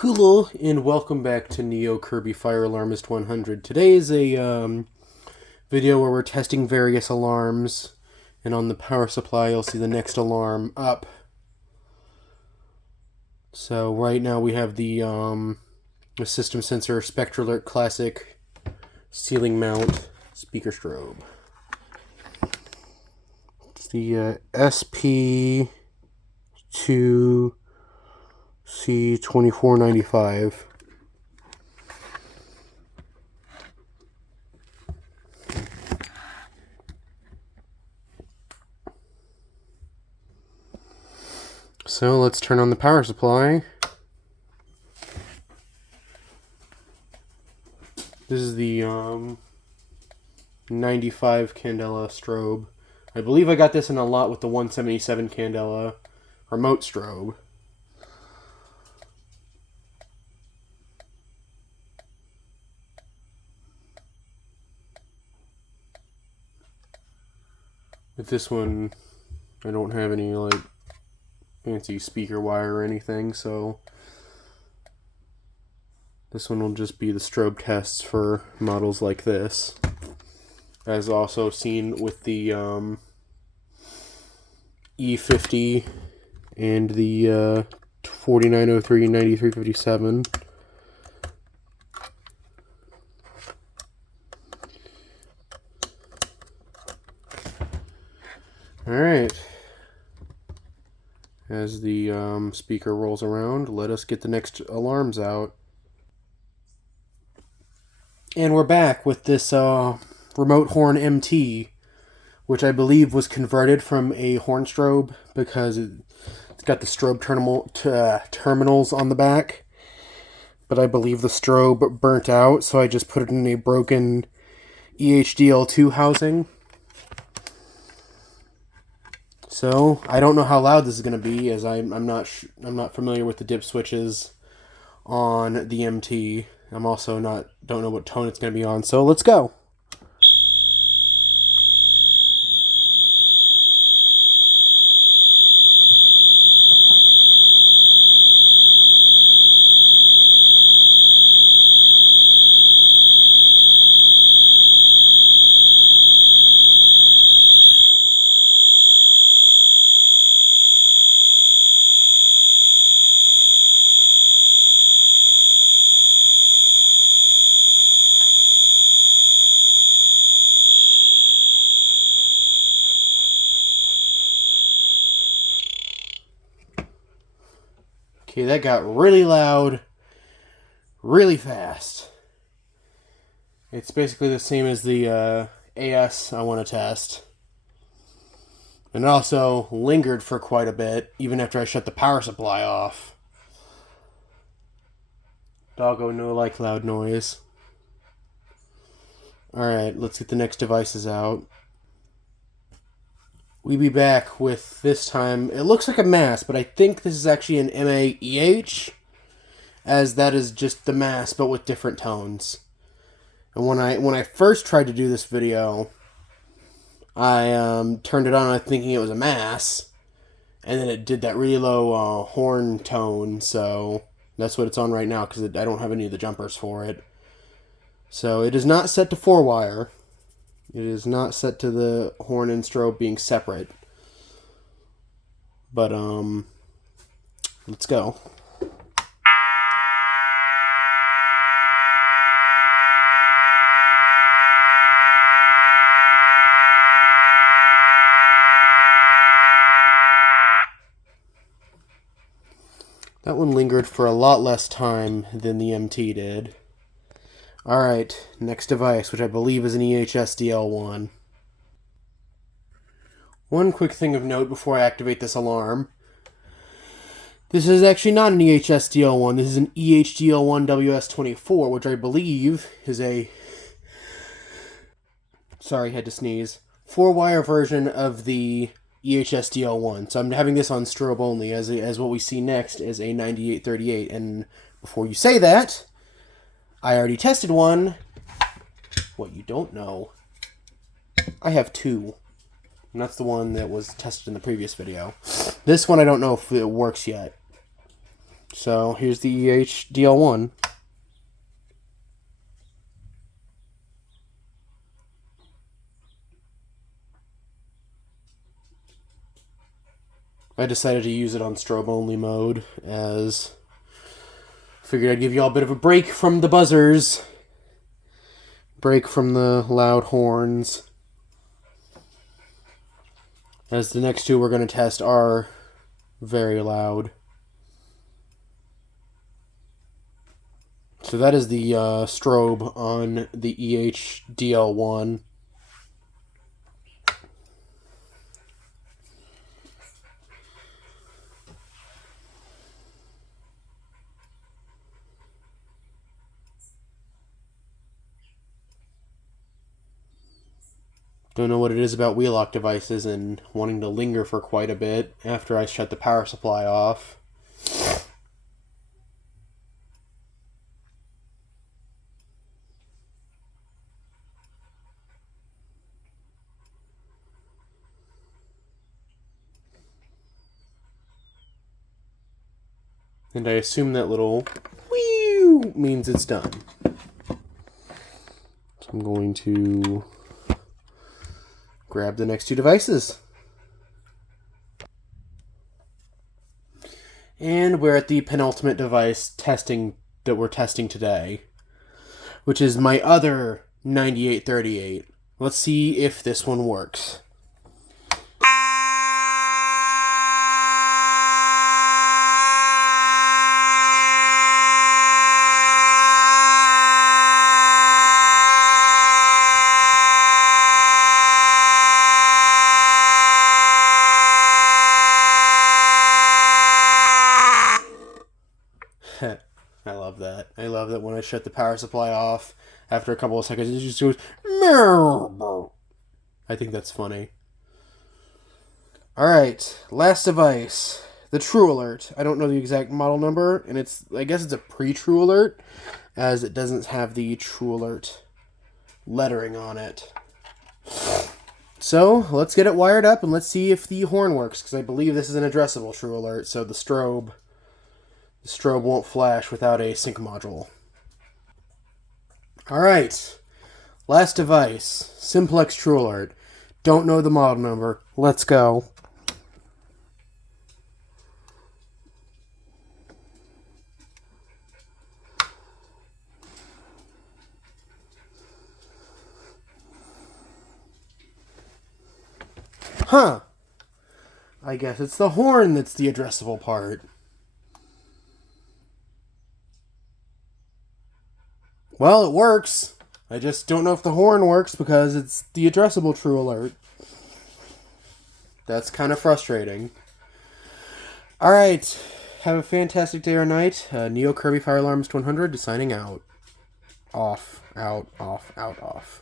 Hello and welcome back to Neo Kirby Fire Alarmist 100. Today is a video where we're testing various alarms, and on the power supply you'll see the next alarm up. So right now we have the system sensor SpecTrueAlert Classic ceiling mount speaker strobe. It's the SP2C2495. So let's turn on the power supply. This is the 95 candela strobe. I believe I got this in a lot with the 177 candela remote strobe. With this one, I don't have any like fancy speaker wire or anything, so this one will just be the strobe tests for models like this, as also seen with the E50 and the 4903 and 9357. Alright, as the speaker rolls around, let us get the next alarms out. And we're back with this remote horn MT, which I believe was converted from a horn strobe because it's got the strobe terminals on the back. But I believe the strobe burnt out, so I just put it in a broken EH-DL2 housing. So I don't know how loud this is going to be, as I'm not familiar with the dip switches on the MT. I'm also don't know what tone it's going to be on. So let's go. Okay, that got really loud, really fast. It's basically the same as the AS I want to test. And it also lingered for quite a bit, even after I shut the power supply off. Doggo no like loud noise. Alright, let's get the next devices out. We be back with, this time, it looks like a mass, but I think this is actually an MAEH, as that is just the mass, but with different tones. And when I first tried to do this video, I turned it on thinking it was a mass, and then it did that really low horn tone, so that's what it's on right now, because I don't have any of the jumpers for it. So it is not set to 4-wire. It is not set to the horn and strobe being separate. But, let's go. That one lingered for a lot less time than the MT did. Alright, next device, which I believe is an EH-DL1. One quick thing of note before I activate this alarm. This is actually not an EH-DL1, this is an EH-DL1-WS-24, which I believe is a... Sorry, had to sneeze. 4-wire version of the EH-DL1. So I'm having this on strobe only, as what we see next is a 9838. And before you say that, I already tested one. What you don't know, I have two. And that's the one that was tested in the previous video. This one I don't know if it works yet. So here's the EH-DL1. I decided to use it on strobe only mode, as I figured I'd give you all a bit of a break from the buzzers, break from the loud horns, as the next two we're going to test are very loud. So that is the strobe on the EH-DL1. Don't know what it is about Wheelock devices and wanting to linger for quite a bit after I shut the power supply off. And I assume that little whew means it's done. So I'm going to grab the next two devices. And we're at the penultimate device that we're testing today, which is my other 9838. Let's see if this one works. I love that. I love that when I shut the power supply off, after a couple of seconds, it just goes meow. I think that's funny. Alright, last device. The TrueAlert. I don't know the exact model number, and I guess it's a pre-TrueAlert, as it doesn't have the TrueAlert lettering on it. So, let's get it wired up, and let's see if the horn works, because I believe this is an addressable TrueAlert, so the strobe won't flash without a sync module. Alright, last device, Simplex TrueAlert. Don't know the model number. Let's go. Huh. I guess it's the horn that's the addressable part. Well, it works. I just don't know if the horn works because it's the addressable TrueAlert. That's kind of frustrating. Alright, have a fantastic day or night. Neo Kirby Fire Alarms 100 signing out. Off, out, off, out, off.